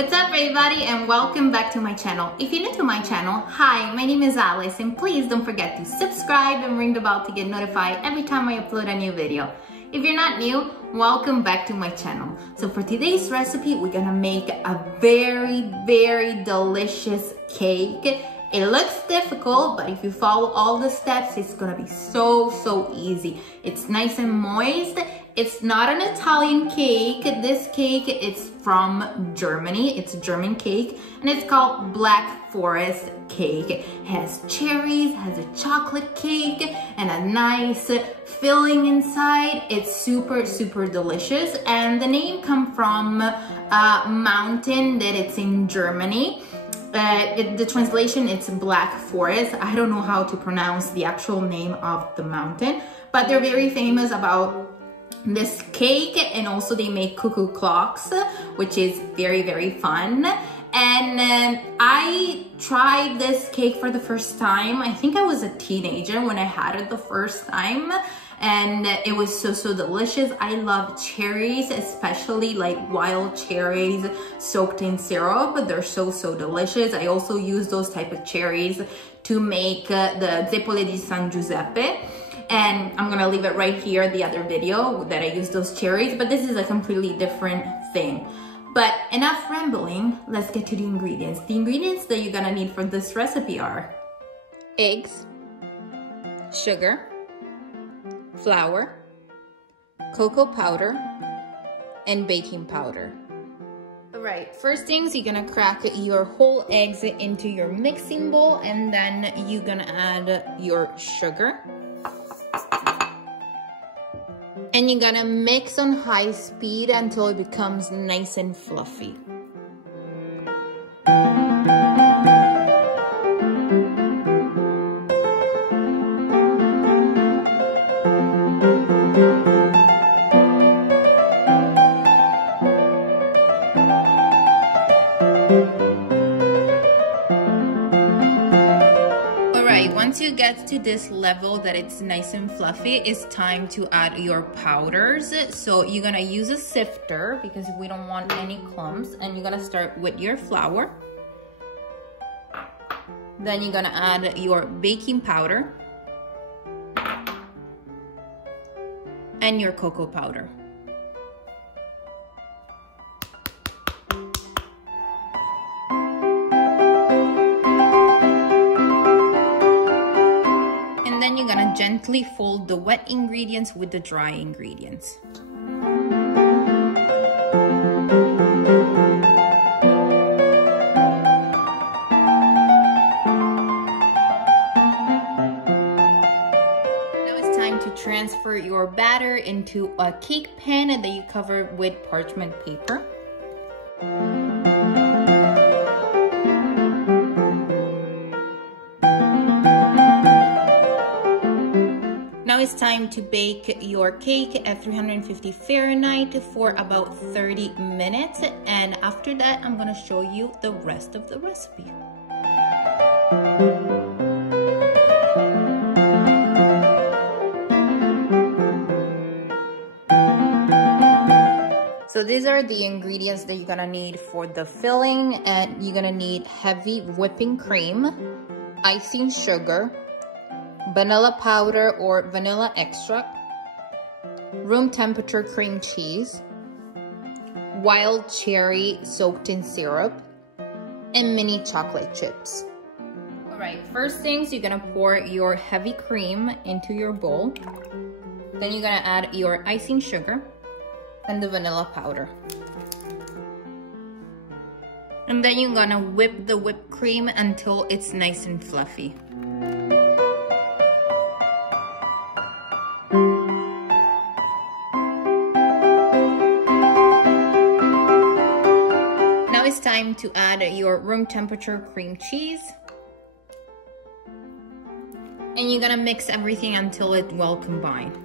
What's up everybody and welcome back to my channel. If you're new to my channel, hi, my name is Alice and please don't forget to subscribe and ring the bell to get notified every time I upload a new video. If you're not new, welcome back to my channel. So for today's recipe, we're gonna make a very delicious cake. It looks difficult, but if you follow all the steps, it's gonna be so easy. It's nice and moist. It's not an Italian cake. This cake is from Germany. It's a German cake and it's called Black Forest cake. It has cherries, has a chocolate cake and a nice filling inside. It's super delicious, and the name comes from a mountain that it's in Germany. The translation, it's Black Forest. I don't know how to pronounce the actual name of the mountain, but they're very famous about this cake, and also they make cuckoo clocks, which is very fun. And I tried this cake for the first time. I think I was a teenager when I had it the first time, and it was so delicious. I love cherries, especially like wild cherries soaked in syrup. They're so delicious. I also use those type of cherries to make the zeppole di San Giuseppe. And I'm gonna leave it right here, the other video that I use those cherries, but this is a completely different thing. But enough rambling, let's get to the ingredients. The ingredients that you're gonna need for this recipe are eggs, sugar, flour, cocoa powder, and baking powder. All right, first things, you're gonna crack your whole eggs into your mixing bowl, and then you're gonna add your sugar. And you're gonna mix on high speed until it becomes nice and fluffy. Once you get to this level that it's nice and fluffy, it's time to add your powders. So you're gonna use a sifter because we don't want any clumps, and you're gonna start with your flour. Then you're gonna add your baking powder and your cocoa powder. Then you're gonna gently fold the wet ingredients with the dry ingredients. Now it's time to transfer your batter into a cake pan that you cover with parchment paper. Now it's time to bake your cake at 350 Fahrenheit for about 30 minutes. And after that, I'm gonna show you the rest of the recipe. So these are the ingredients that you're gonna need for the filling. And you're gonna need heavy whipping cream, icing sugar, vanilla powder or vanilla extract, room temperature cream cheese, wild cherry soaked in syrup, and mini chocolate chips. All right, first things, you're gonna pour your heavy cream into your bowl. Then you're gonna add your icing sugar and the vanilla powder. And then you're gonna whip the whipped cream until it's nice and fluffy. Now it's time to add your room temperature cream cheese. And you're gonna mix everything until it's well combined.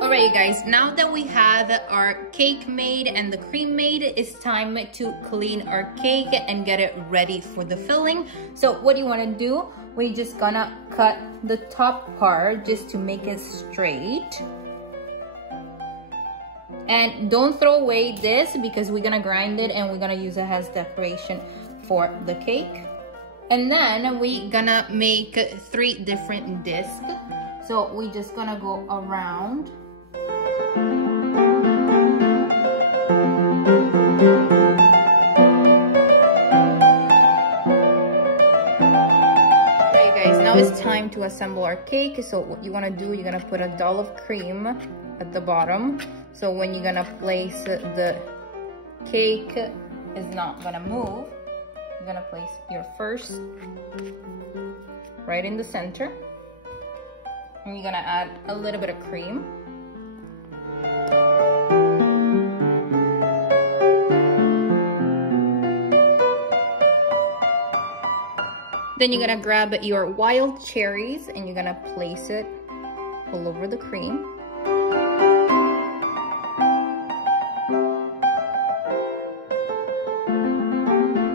Alright guys, now that we have our cake made and the cream made, it's time to clean our cake and get it ready for the filling. So what you want to do, we're just gonna cut the top part just to make it straight. And don't throw away this because we're gonna grind it and we're gonna use it as decoration for the cake. And then we're gonna make 3 different discs. So we're just gonna go around. Alright guys, now it's time to assemble our cake. So what you wanna do, you're gonna put a doll of cream at the bottom. So when you're gonna place the cake, is not gonna move. You're gonna place your first right in the center. And you're gonna add a little bit of cream. Then you're gonna grab your wild cherries and you're gonna place it all over the cream.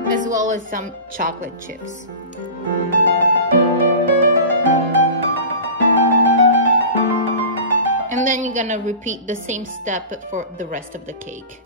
As well as some chocolate chips. And then you're gonna repeat the same step for the rest of the cake.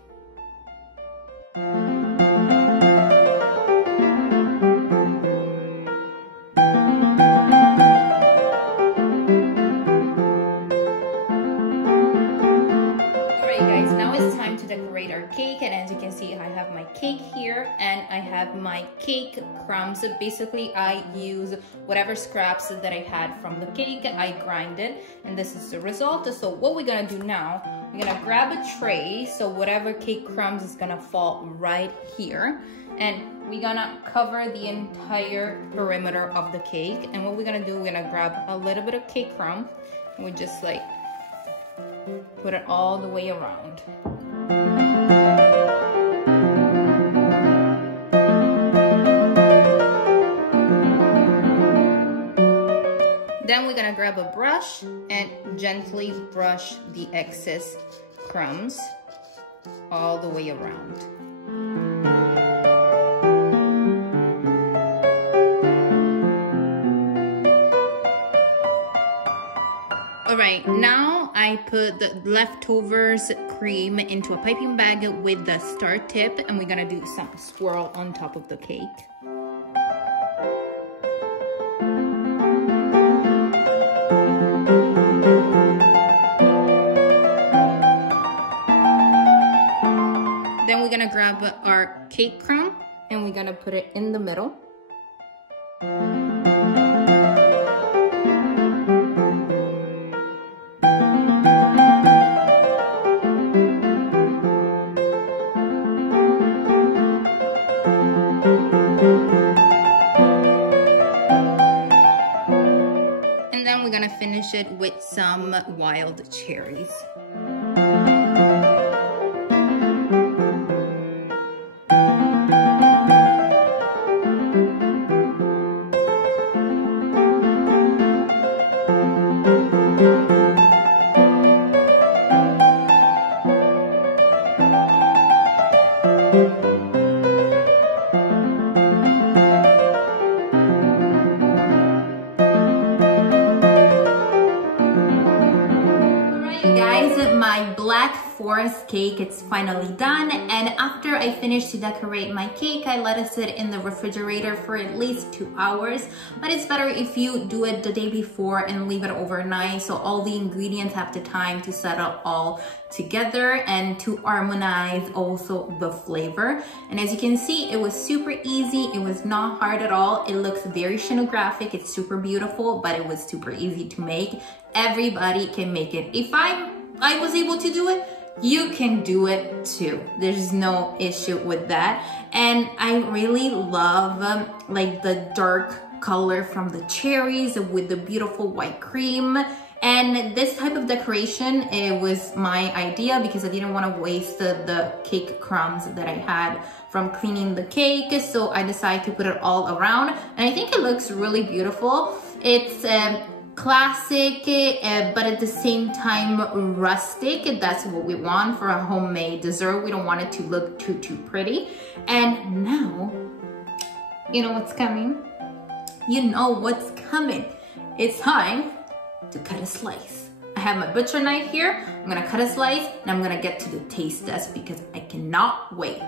And as you can see, I have my cake here and I have my cake crumbs. Basically, I use whatever scraps that I had from the cake, I grind it, and this is the result. So what we're gonna do now, we're gonna grab a tray, so whatever cake crumbs is gonna fall right here, and we're gonna cover the entire perimeter of the cake. And what we're gonna do, we're gonna grab a little bit of cake crumb and we just like put it all the way around. Then we're gonna grab a brush and gently brush the excess crumbs all the way around. All right, now I put the leftovers cream into a piping bag with the star tip, and we're gonna do some swirl on top of the cake. Then we're gonna grab our cake crumb and we're gonna put it in the middle. And then we're gonna finish it with some wild cherries. My black forest cake, it's finally done, and after I finished to decorate my cake, I let it sit in the refrigerator for at least 2 hours. But it's better if you do it the day before and leave it overnight, so all the ingredients have the time to settle all together and to harmonize also the flavor. And as you can see, it was super easy. It was not hard at all. It looks very scenographic. It's super beautiful, but it was super easy to make. Everybody can make it. If I was able to do it, you can do it too. There's no issue with that. And I really love like the dark color from the cherries with the beautiful white cream. And this type of decoration, it was my idea because I didn't want to waste the cake crumbs that I had from cleaning the cake. So I decided to put it all around. And I think it looks really beautiful. It's classic, but at the same time rustic. That's what we want for a homemade dessert. We don't want it to look too pretty. And now, you know what's coming? You know what's coming. It's time to cut a slice. I have my butcher knife here. I'm gonna cut a slice and I'm gonna get to the taste test because I cannot wait.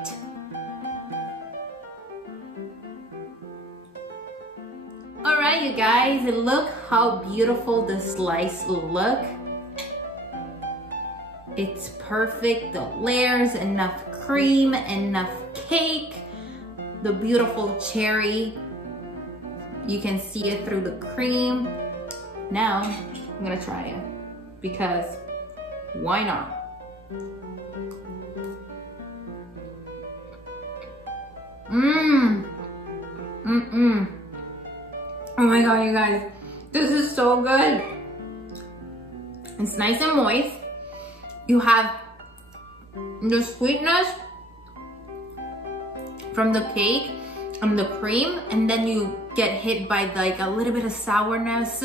All right, you guys, look how beautiful the slice look. It's perfect, the layers, enough cream, enough cake, the beautiful cherry. You can see it through the cream. Now, I'm gonna try it because why not? Oh my God, you guys, this is so good. It's nice and moist. You have the sweetness from the cake and the cream, and then you get hit by like a little bit of sourness,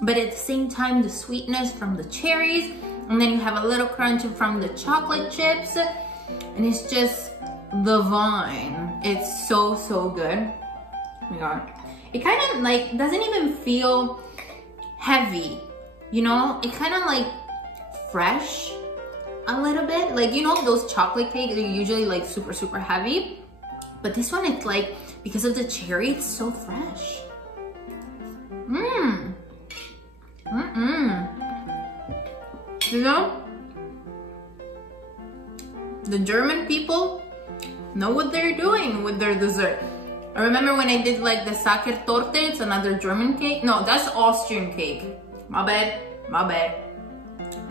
but at the same time the sweetness from the cherries, and then you have a little crunch from the chocolate chips, and it's just divine. It's so, so good. Oh my God. It kind of like doesn't even feel heavy, you know? It kind of like fresh a little bit. Like, you know, those chocolate cakes are usually like super, super heavy. But this one, it's like, because of the cherry, it's so fresh. You know? The German people know what they're doing with their dessert. I remember when I did like the Sachertorte, it's another German cake. No, that's Austrian cake. My bad, my bad.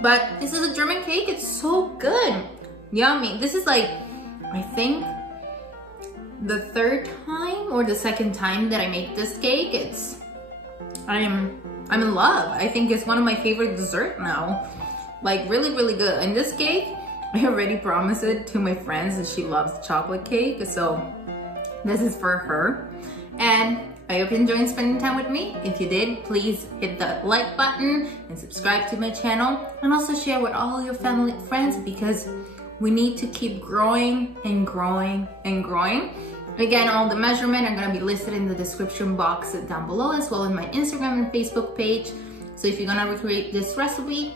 But this is a German cake, it's so good. Yummy. This is like, I think, the third time or the second time that I make this cake. I'm in love. I think it's one of my favorite dessert now. Like really, really good. And this cake, I already promised it to my friends that she loves chocolate cake. So this is for her. And I hope you enjoyed spending time with me. If you did, please hit the like button and subscribe to my channel. And also share with all your family and friends because we need to keep growing and growing and growing. Again, all the measurements are gonna be listed in the description box down below, as well as my Instagram and Facebook page. So if you're gonna recreate this recipe,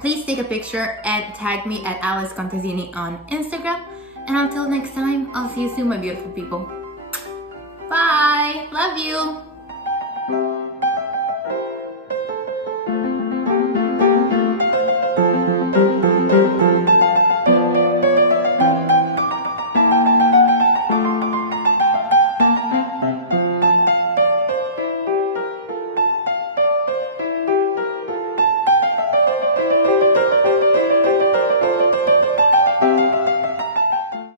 please take a picture and tag me at Contesini on Instagram. And until next time, I'll see you soon, my beautiful people. Bye, love you.